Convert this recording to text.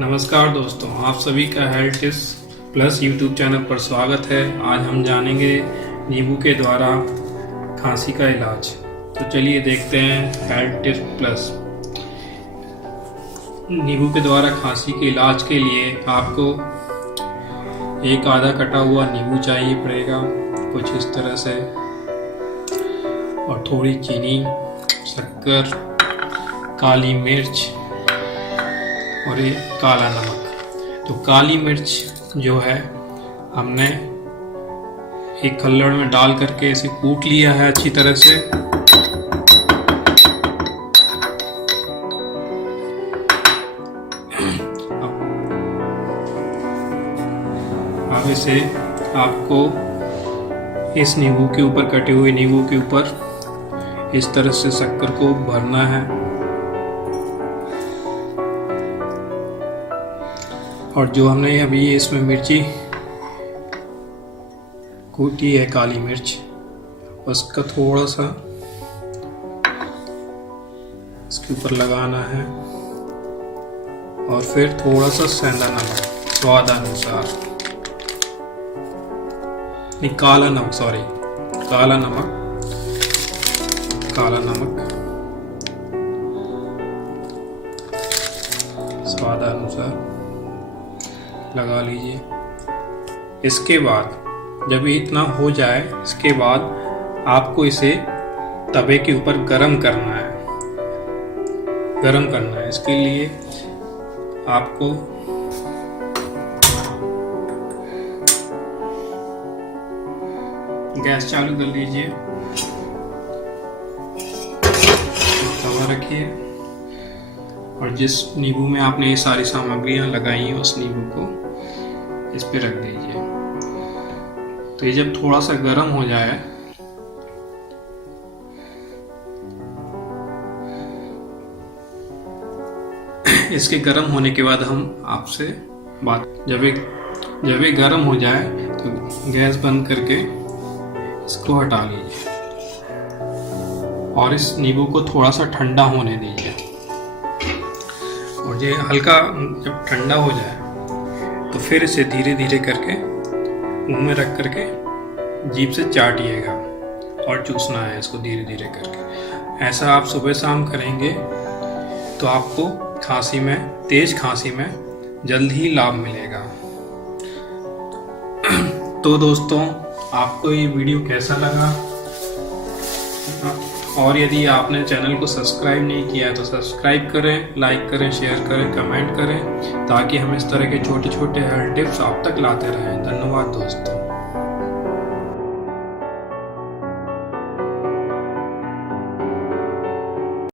नमस्कार दोस्तों, आप सभी का health tips plus YouTube channel पर स्वागत है। आज हम जानेंगे नींबू के द्वारा खांसी का इलाज। तो चलिए देखते हैं हेल्थ टिप्स प्लस। नींबू के द्वारा खांसी के इलाज के लिए आपको एक आधा कटा हुआ नींबू चाहिए पड़ेगा, कुछ इस तरह से, और थोड़ी चीनी, शक्कर, काली मिर्च और ये काला नमक। तो काली मिर्च जो है हमने एक खल्लड़ में डाल करके इसे कूट लिया है अच्छी तरह से। अब इसे आपको इस नींबू के ऊपर, कटे हुए नींबू के ऊपर इस तरह से शक्कर को भरना है। और जो हमने अभी इसमें मिर्ची कूटी है, काली मिर्च, उसका थोड़ा सा इसके ऊपर लगाना है। और फिर थोड़ा सा सेंधा नमक स्वादानुसार, नहीं काला नमक, सॉरी, काला नमक स्वादानुसार लगा लीजिए। इसके बाद जब ये इतना हो जाए, इसके बाद आपको इसे तवे के ऊपर गरम करना है। इसके लिए आपको गैस चालू कर लीजिए, तवा रखिए और जिस नींबू में आपने ये सारी सामग्रियां लगाई हैं उस नींबू को इस पे रख दीजिए। तो ये जब थोड़ा सा गर्म हो जाए, इसके गर्म होने के बाद हम आपसे बात, जब ये गर्म हो जाए तो गैस बंद करके इसको हटा लीजिए और इस नींबू को थोड़ा सा ठंडा होने दीजिए। और ये हल्का जब ठंडा हो जाए तो फिर इसे धीरे धीरे करके मुंह में रख करके जीभ से चाटिएगा और चूसना है इसको धीरे धीरे करके। ऐसा आप सुबह शाम करेंगे तो आपको तेज खांसी में जल्द ही लाभ मिलेगा। तो दोस्तों, आपको ये वीडियो कैसा लगा? और यदि आपने चैनल को सब्सक्राइब नहीं किया है तो सब्सक्राइब करें, लाइक करें, शेयर करें, कमेंट करें, ताकि हम इस तरह के छोटे छोटे हेल्थ टिप्स आप तक लाते रहें। धन्यवाद दोस्तों।